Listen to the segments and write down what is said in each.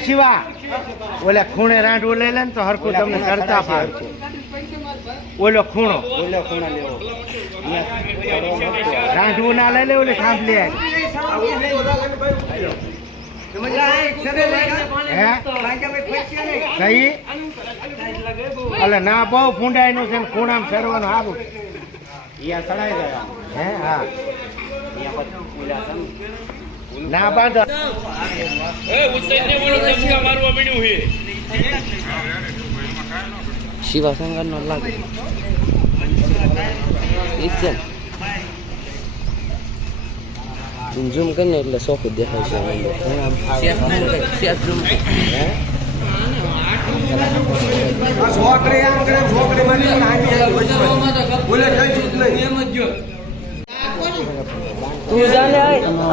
શિવા ઓલે ખૂણે રાંડવું લઈ લે ને તો હરખું તમને કરતા ફાવે ઓલો ખૂણો ઓલો ખૂણા લેવો રાંડવું ના લઈ લે ઓલે હે કઈ એટલે ના બહુ ફૂંડાઈ નું છે ખૂણામાં ફેરવાનું સારું અહીંયા સડાઈ ગયા. હે હા. અહીંયા પછી ઓલા છે ને, ના બાંધો શિવાશંકર નો લાગે. ઈચ્છે ઝૂમ કરીને એટલે સોફું દેખાય છે ઝૂમ છોકરી આમ કરે છોકરી માં બોલે કઈ ચીજ નહીં જાને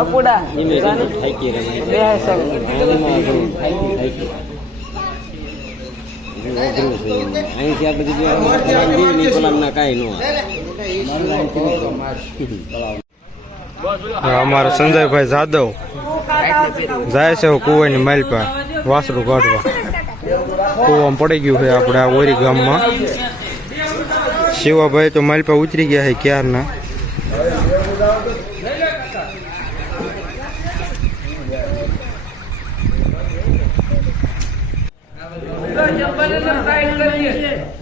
અપુડા. જાને થાકી રહ્યા બે સંગ અહીંથી આ બધી નીકોલામના કાંઈ ન અમારા સંજયભાઈ જાદવ. જાય છે કુવાની માઇલ પર વાસરું કાઢવા કુવામાં પડી ગયું છે આપણે આ ઓરી ગામમાં. શિવાભાઈ તો માઇલ પર ઉતરી ગયા છે ક્યારના?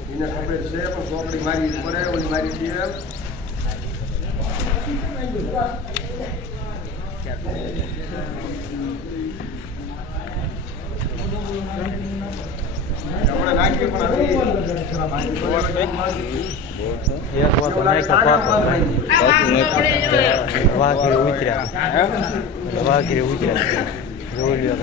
એને ખબર છે પણ મારી પડે ઓલી મારી હવે એક વાર તો નાખ્યા પાછો વાઘરે ઉતર્યા વાઘરે ઉતર્યા જોઈ લ્યો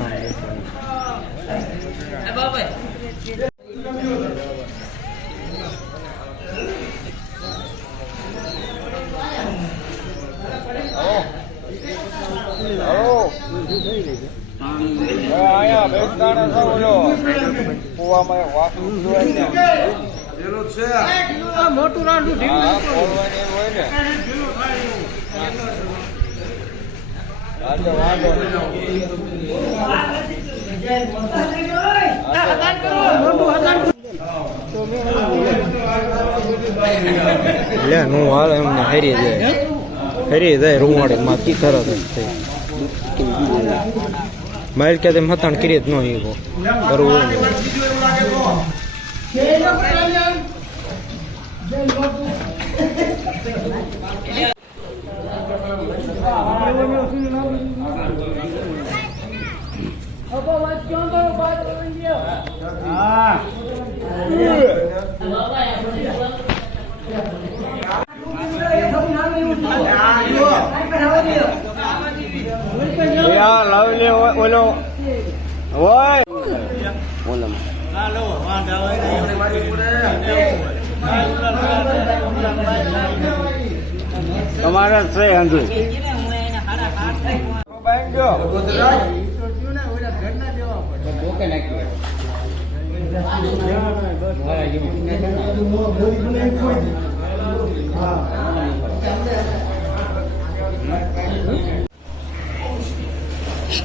પેલું છે લે નું હાલ એમને હરી જાય. હરી જાય રૂવાડે માંથી તરત જ થઈ. માઇલ કે તેમ હતાણ કરી જ ન ઈગો કરવું હોય ને. તમારે છે અંધુ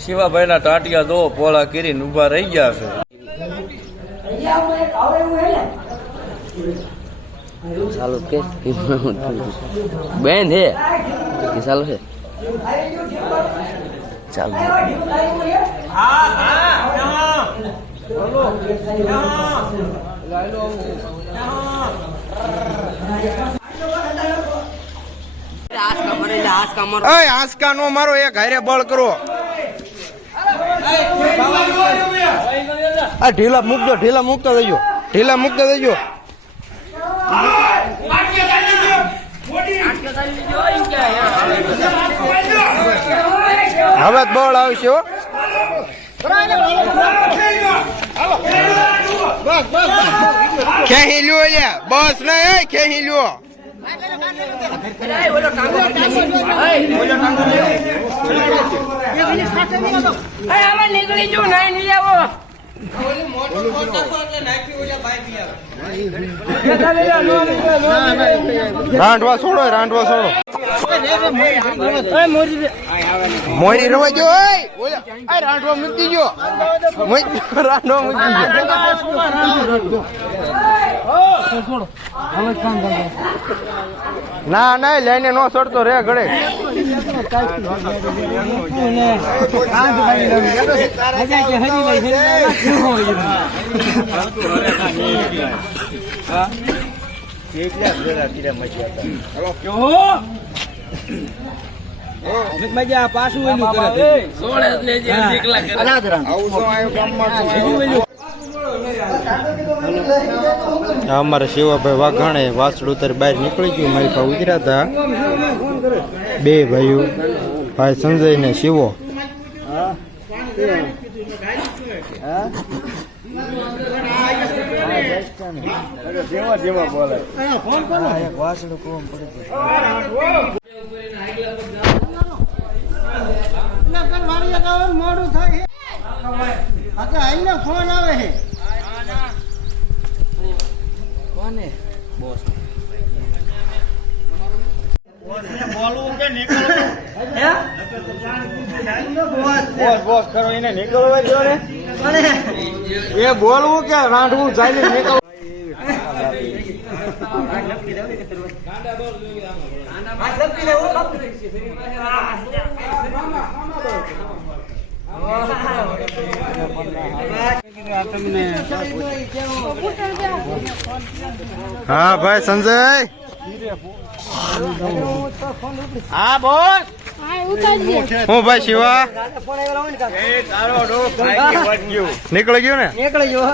શિવાભાઈના ટાંટિયા દો પોળા કરીને ઊભા રહી ગયા છે. ચાલુ કે બેન હે? કે ચાલુ છે ચાલુ. અય આંસકા નો મારો એક હારે બળ કરો. આ ઢીલા મૂકજો, ઢીલા મૂકતા દેજો ઢીલા મૂકતા દેજો હવે બળ આવશે ખેહી લ્યો લ્યા બસ નહીં ખેહી લ્યો. નીકળી જુ રાંધવા છોડો રાંધવા છોડો. મોરી રવા જો રાંધવા મૂકી જો રાંધવા મૂકી જો ના ના લઈને નો ચડતો રે ઘડે સોળે જ લેજે એકલા કરે. આ અમારા શિવાભાઈ વાઘાણે વાસડ ઉતર બહાર નીકળી ગયું મારી પાસે ઉતર્યા હતા. બે ભાઈઓ ભાઈ સંજય ને શિવો. મોડું થાય આ તો આઈને ફોન આવે છે. એ બોલવું કે રાંધવું જાય નીકળ હા ભાઈ સંજય? હા બોલ. હું ભાઈ શિવા? નીકળી ગયું ને? નીકળી જો